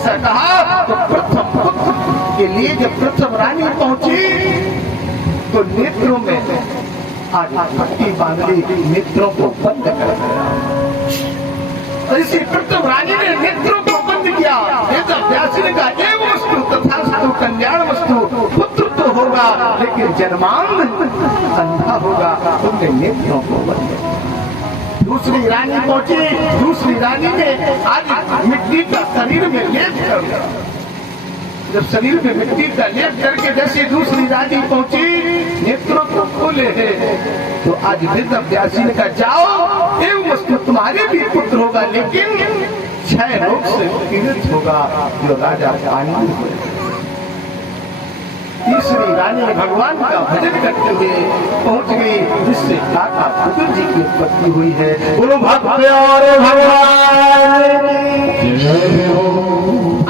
ऐसा कहा तो प्रथम पुत्र के लिए जब प्रथम रानी पहुंची तो नेत्रों में आज पट्टी बांध ली, नेत्रों को बंद कर दिया। और इसी प्रथम रानी ने नेत्रों को बंद किया। वेद व्यास ने कहा एव वस्तु तथास्तु कल्याण वस्तु, पुत्र तो होगा लेकिन जन्मांध अंधा होगा। तुमने नेत्रों को बंद किया। दूसरी रानी पहुंची, दूसरी रानी ने आज मिट्टी का शरीर में लेप कर दिया। जब शरीर में मिट्टी का लेप करके जैसे दूसरी रानी पहुंची, नेत्रों को खोले हैं तो आज वेद व्यासी ने कहा जाओ एवं वस्तु तुम्हारे भी पुत्र होगा लेकिन क्षय रोग से पीड़ित होगा जो राजा पांडु। तीसरी रानी भगवान का भजन करते हुए पहुंच गई, जिससे काका पुत्र जी की उत्पत्ति हुई है। बोलो भक्त और भगवान।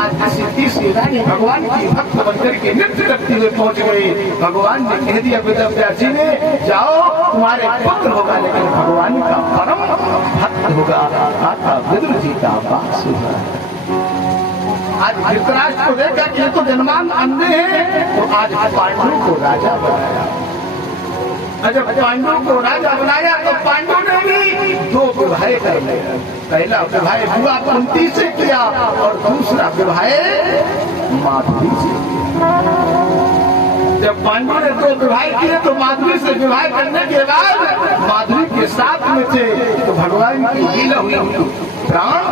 आज जैसे तीसरी रानी भगवान की भक्त बनकर के नृत्य करते हुए पहुंच गई, भगवान ने कह दिया वेद व्यासी ने जाओ तुम्हारे पुत्र होगा लेकिन भगवान का परम भक्त होगा। काका विदुर जी का वास होगा। आज धृतराष्ट्र को देखा कि ये तो जन्मांध अंधे हैं, तो आज पांडु को राजा बनाया। जब पांडु को राजा बनाया तो पांडु ने भी दो विवाह कर लिया। पहला विवाह बुआ कुंती से किया और दूसरा विवाह माधुरी से किया। जब पांडु ने दो विवाह किए तो माधुरी से विवाह करने के बाद माधुरी के साथ में थे तो भगवान की लीला हुई, प्राण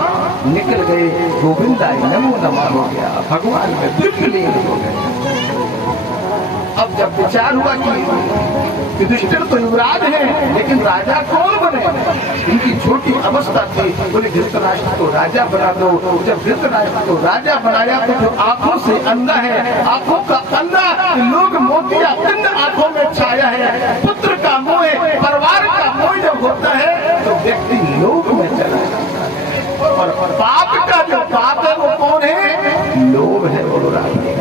निकल गए। गोविंदा नमो नमः हो गया, भगवान में विलीन हो गए। अब जब विचार हुआ कि युधिष्ठिर तो युवराज है लेकिन राजा कौन बने, इनकी छोटी अवस्था थी। बोले धृतराष्ट्र को राजा बना दो। जब धृतराष्ट्र को राजा बनाया तो जो आंखों से अंधा है, आंखों का अंधा लोग मोतिया बिंद आंखों में छाया है। पुत्र का मोह, परिवार का मोह जब होता है तो व्यक्ति लोभ में चला जाता है। और पाप का जो पाप है वो कौन है? लोभ है। वो राजा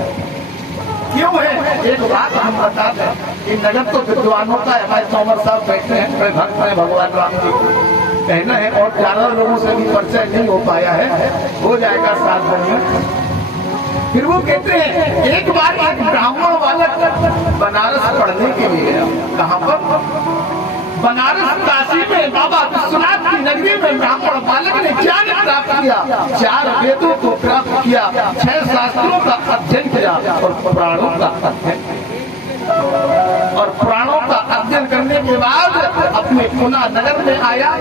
क्यों है? एक बात हम बता दें कि नगर तो विद्वानों का, हमारे तोमर साहब बैठे हैं, बड़े भक्त हैं भगवान राम जी को कहना है और ज्यादा लोगों से भी परिचय नहीं हो पाया है, हो जाएगा 7 दिन में। फिर वो कहते हैं एक बार एक ब्राह्मण बालक बनारस पढ़ने के लिए गया। कहाँ पर? बनारस काशी में बाबा विश्वनाथ की नगरी में ब्राह्मण बालक ने ज्ञान प्राप्त किया, 4 वेदों को प्राप्त किया, 6 शास्त्रों का अध्ययन किया और पुराणों का अध्ययन किया। और पुराणों का अध्ययन करने के बाद अपने पुना नगर में आया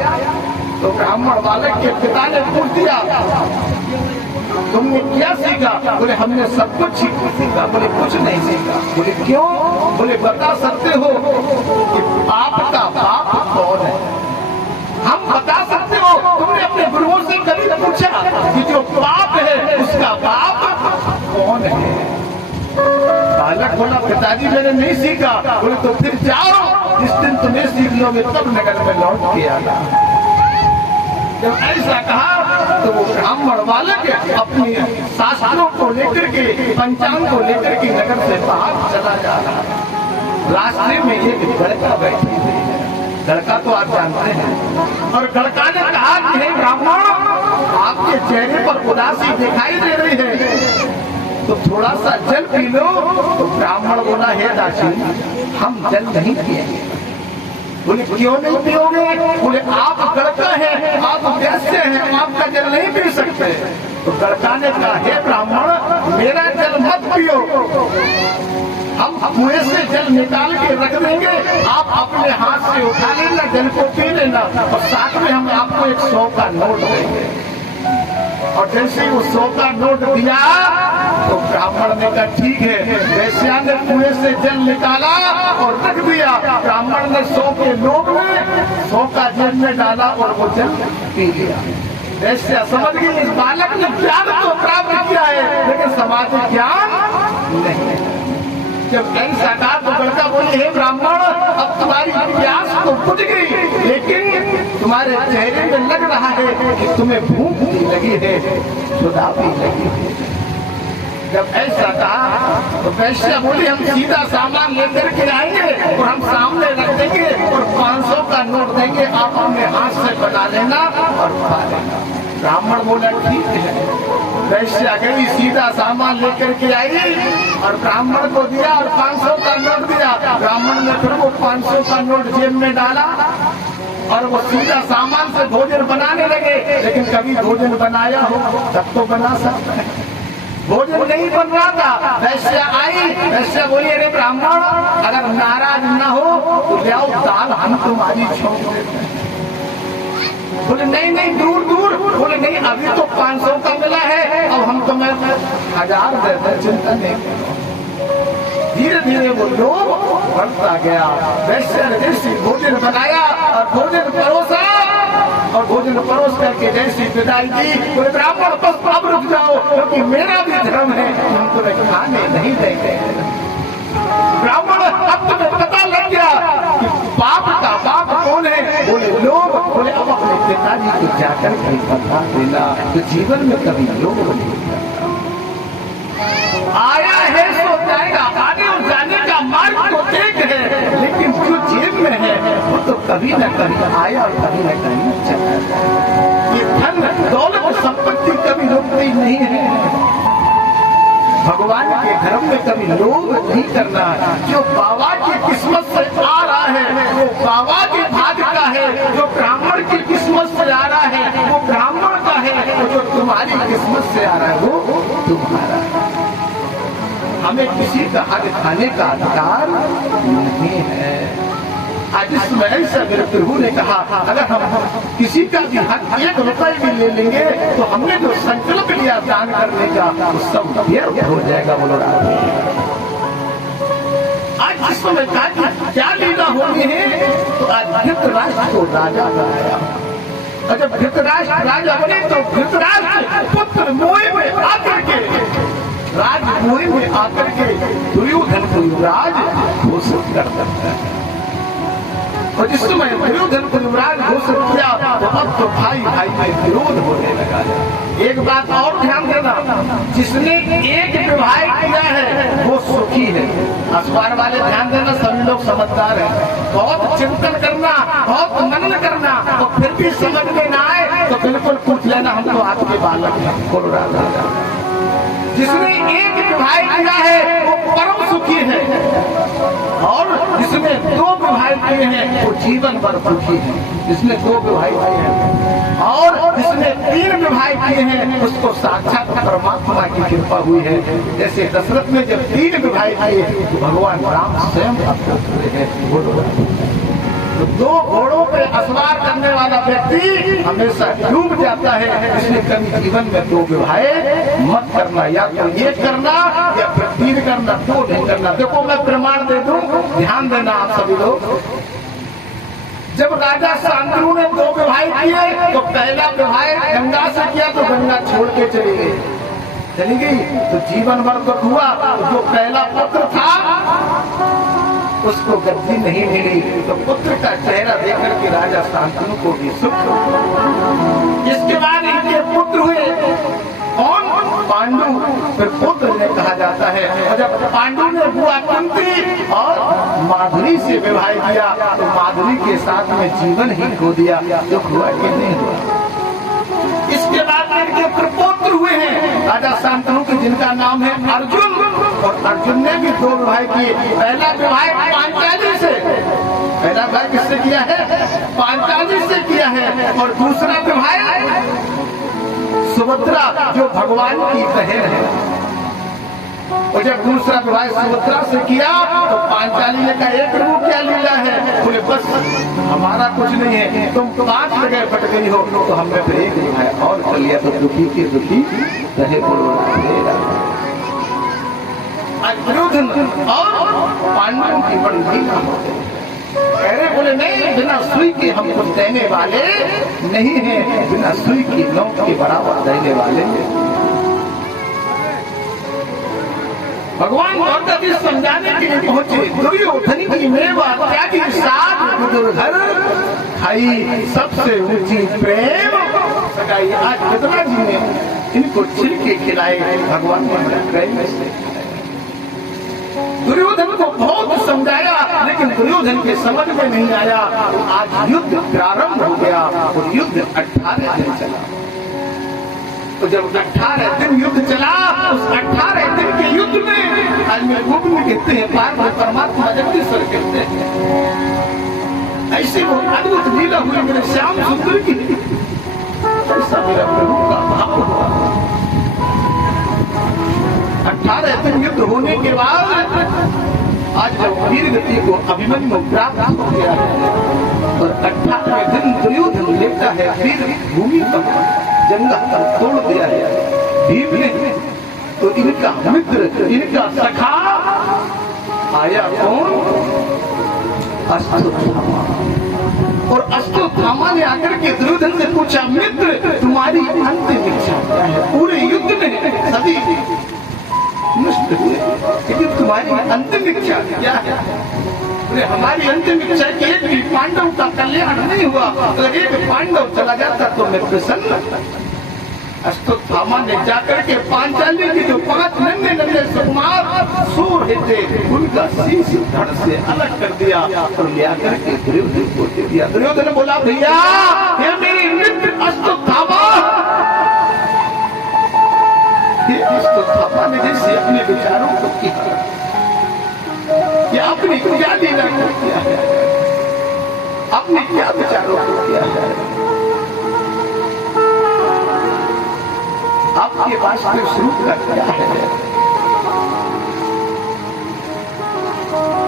तो ब्राह्मण बालक के पिता ने पूछ दिया तुमने क्या सीखा? बोले हमने सब कुछ सीखा। बोले कुछ नहीं सीखा। बोले क्यों? बोले बता सकते हो कि पाप का बाप कौन है? हम बता सकते हो। तुमने अपने गुरुओं से कभी पूछा कि जो पाप है उसका बाप कौन है? बालक बोला पिताजी मैंने नहीं सीखा। बोले तो फिर जाओ, जिस दिन तुम्हें सीख लोगे तब नगर में लौट के आना। जब ऐसा कहा तो वो ब्राह्मण बालक अपनी शास्त्रों को लेकर के, पंचांग को लेकर के नगर से बाहर चला जा रहा है। रास्ते में एक लड़का बैठी हुई है। लड़का तो आप जानते हैं। और लड़का ने कहा कि हे ब्राह्मण, आपके चेहरे पर उदासी दिखाई दे रही है तो थोड़ा सा जल पी लो। तो ब्राह्मण बोला हे दासी हम जल नहीं पिएंगे। बोले क्यों नहीं पियोगे? बोले आप लड़का है, आप वैश्य हैं, आपका जल नहीं पी सकते। तो लड़का ने कहा हे ब्राह्मण मेरा जल मत पियो, हम कुएं से जल निकाल के रख देंगे, आप अपने हाथ से उठा लेना, जल को पी लेना और साथ में हम आपको 100 का नोट देंगे। और जैसे ही वो 100 का नोट दिया तो ब्राह्मण ने कहा ठीक है। वैश्या ने कुएं से जल निकाला और रख दिया। ब्राह्मण ने 100 के नोट में 100 का जेब में डाला और वो जल पी लिया। वैश्या समझ गई इस बालक ने ज्ञान तो प्राप्त किया है लेकिन समाज ज्ञान नहीं। जब ऐसा कहा तो लड़का बोले हे ब्राह्मण अब तुम्हारी प्यास तो बुझ गई लेकिन तुम्हारे चेहरे में लग रहा है कि तुम्हें भूख भी लगी है, सुधा भी लगी है। जब ऐसा कहा तो वैश्या बोली हम सीधा सामान लेकर के आएंगे और हम सामने रख देंगे और 500 का नोट देंगे, आप अपने हाथ से बना लेना और खा लेना। ब्राह्मण बोला ठीक है। वैश्या गई, सीधा सामान लेकर के आई और ब्राह्मण को दिया और 500 का नोट दिया। ब्राह्मण ने फिर वो 500 का नोट जेब में डाला और वो सीधा सामान से भोजन बनाने लगे। लेकिन कभी भोजन बनाया हो तब तो बना सकते हैं, भोजन नहीं बन रहा था। वैश्या आई, वैश्या बोली अरे ब्राह्मण अगर नाराज न हो तो ले आओ दाल, हम तुम्हारी छोड़ देते हैं। बोले नहीं नहीं दूर दूर। बोले नहीं अभी तो 500 का मिला है, अब हम तुम्हें 1000 देते, चिंता नहीं। धीरे धीरे वो लोभ बढ़ता गया। वैश्या ने जैसे भोजन बनाया और भोजन परोसा और भोजन परोस करके जैसी विदाई दी, बोले ब्राह्मण बस अब रुक जाओ क्योंकि मेरा भी धर्म है, हम तुम्हें खाने नहीं देंगे। ब्राह्मण अब तुम्हें पता लग गया कि बाप का बाप कौन है। बोले लोग। बोले अब अपने पिताजी को जाकर के बता देना तो जीवन में कभी लोग नहीं करता। आया है सो जाएगा, आने और जाने का मार्ग तो एक है, लेकिन जो जेब में है वो तो कभी न कभी आया और कभी न कभी चला जाएगा। ये धन दौलत संपत्ति कभी रुकती नहीं है। भगवान के धर्म में कभी लोभ नहीं करना। जो बाबा की किस्मत से आ रहा है वो बाबा के भाग्य का है, जो ब्राह्मण की किस्मत से आ रहा है वो ब्राह्मण का है, जो तुम्हारी किस्मत से आ रहा है वो तुम्हारा है। हमें किसी का हक खाने का अधिकार नहीं है। आज इस महल से मेरे प्रभु ने कहा अगर हम किसी का भी हक 1 रुपए भी ले लेंगे तो हमने जो संकल्प लिया दान करने का वो सब व्यर्थ हो जाएगा। बोलो आज जिस समय क्या लीला होनी है तो आज धृतराष्ट्र को राजा बनाया और जब धृतराष्ट्र राजा बने तो धृतराष्ट्र पुत्र मोह में आकर के राजमोह में आकर के दुर्योधन को युवराज घोषित कर सकता है। और जिस समय दुर्योधन को युवराज घोषित किया तो अब तो भाई भाई में विरोध होने लगा। एक बात और ध्यान देना, जिसने एक विवाह किया है वो सुखी है। अखबार वाले ध्यान देना, सभी लोग समझदार हैं। बहुत चिंतन करना, बहुत मनन करना, तो फिर भी समझ में ना आए तो बिल्कुल पूछ लेना, हम तो आपके बालक हैं। बोलो राजा। जिसने एक विवाह किया है वो परम सुखी है और जिसने 2 विवाह किए हैं वो जीवन भर सुखी है। जिसने 2 विवाह किए हैं और जिसने 3 विवाह किए हैं उसको साक्षात परमात्मा की कृपा हुई है। जैसे दशरथ ने जब 3 विवाह किए तो भगवान राम स्वयं अवतरित हुए हैं। तो 2 घोड़ों पे असवार करने वाला व्यक्ति हमेशा डूब जाता है। इसलिए कभी जीवन में 2 विवाह मत करना, या तो ये करना या फिर 3 करना, 2 नहीं करना। देखो मैं प्रमाण दे दूं, ध्यान देना आप सभी लोग। जब राजा शांतनु ने 2 विवाह किए तो पहला विवाह गंगा से किया तो गंगा छोड़ के चली गई तो जीवन भर दुख हुआ। जो पहला पुत्र था उसको गद्दी नहीं मिली तो पुत्र का चेहरा देखकर के राजा शांतनु को भी सुख। इसके बाद इनके पुत्र हुए कौन? पांडु। फिर पुत्र ने कहा जाता है। और जब पांडु ने बुआ कुंती और माधुरी से विवाह किया तो माधुरी के साथ में जीवन ही खो दिया। दुख हुआ कि नहीं हुआ? इसके बाद इनके प्रपुत्र हुए हैं राजा शांतनु के, जिनका नाम है अर्जुन। और अर्जुन ने भी 2 विवाह किए। पहला विवाह पांचाली से, पहला विवाह किससे किया है? पांचाली से किया है। और दूसरा विवाह सुभद्रा जो भगवान की बहन है। और जब दूसरा विवाह सुभद्रा से किया तो पांचाली ने कहा एक प्रभु क्या लीला है? बोले बस हमारा कुछ नहीं है, तुम 5 जगह फट गई हो तो हमने फिर एक विवाह और कर लिया तो दुखी के दुखी रहे। बोलो दुर्योधन और पांडवों की बड़ी लीला होती है। अरे बोले नहीं, बिना सुई के हम कुछ देने वाले नहीं हैं, बिना सुई की नोक के बराबर देने वाले हैं। भगवान द्रौपदी समझाने के लिए पहुंचे। दुर्योधन की मेवा त्यागी साध दुर्धर खाई, सबसे ऊंची प्रेम सगाई। आज कितना जी ने इनको छिलके खिलाए, भगवान ने प्रेम से दुर्योधन को बहुत समझाया लेकिन दुर्योधन के समझ में नहीं आया। तो आज युद्ध प्रारंभ हो गया और युद्ध 18 दिन चला। तो जब 18 दिन युद्ध चला, उस 18 दिन के युद्ध में आज में गोविंद कहते हैं, पार परमात्मा जगदीश्वर कहते हैं, ऐसे वो अद्भुत लीला हुई मेरे श्याम सुंदर की। ऐसा मेरा प्रभु का भाव हुआ। 18 दिन युद्ध होने के बाद आज जब वीर गति को अभिमन्यु प्राप्त हो गया है और 18वें दिन दुर्योधन लेता है वीर भूमि पर, जंगा पर तोड़ दिया है भीम ने, तो इनका मित्र, इनका सखा आया कौन? अश्वत्थामा। और अश्वत्थामा ने आकर के दुर्योधन से पूछा, मित्र तुम्हारी अंतिम इच्छा क्या है? पूरे युद्ध में सभी नष्ट हुए, लेकिन तुम्हारी अंतिम इच्छा क्या है? हमारी अंतिम इच्छा कि एक भी पांडव का कल्याण नहीं हुआ, अगर एक पांडव चला जाता तो मैं प्रसन्न। अश्वत्थामा ने जाकर के पांचाली के जो 5 नन्हे नन्हे सुकुमार सो रहे थे, उनका शीश धड़ से अलग कर दिया और ले आकर के दुर्योधन को दे दिया। दुर्योधन बोला, भैया ये मेरी मित्र अश्वत्थामा। अश्वत्थामा ने जैसे अपने विचारों को किया, ये अपनी क्या लीला को किया है, अपने क्या विचारों को किया है। आपके पास कोई स्वरूप का क्या है?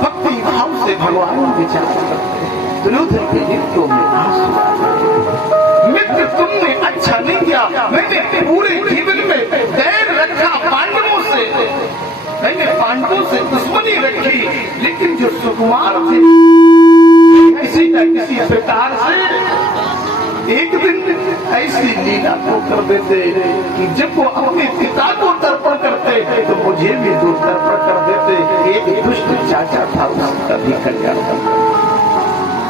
भक्ति भाव से भगवान विचार करते हैं। दुर्योधन के नेत्रों में आंसू आ गए। मित्र तुमने अच्छा नहीं किया, मैंने पूरे जीवन में दैर रखा पांडवों से, मैंने पांडवों से दुश्मनी रखी, लेकिन जो सुकुमार थे किसी न किसी प्रकार से एक दिन ऐसी लीला को कर देते कि जब वो अपने पिता को तर्पण करते तो मुझे भी तो तर्पण कर देते। एक दुष्ट चाचा था, उसका भी कल्याण करता।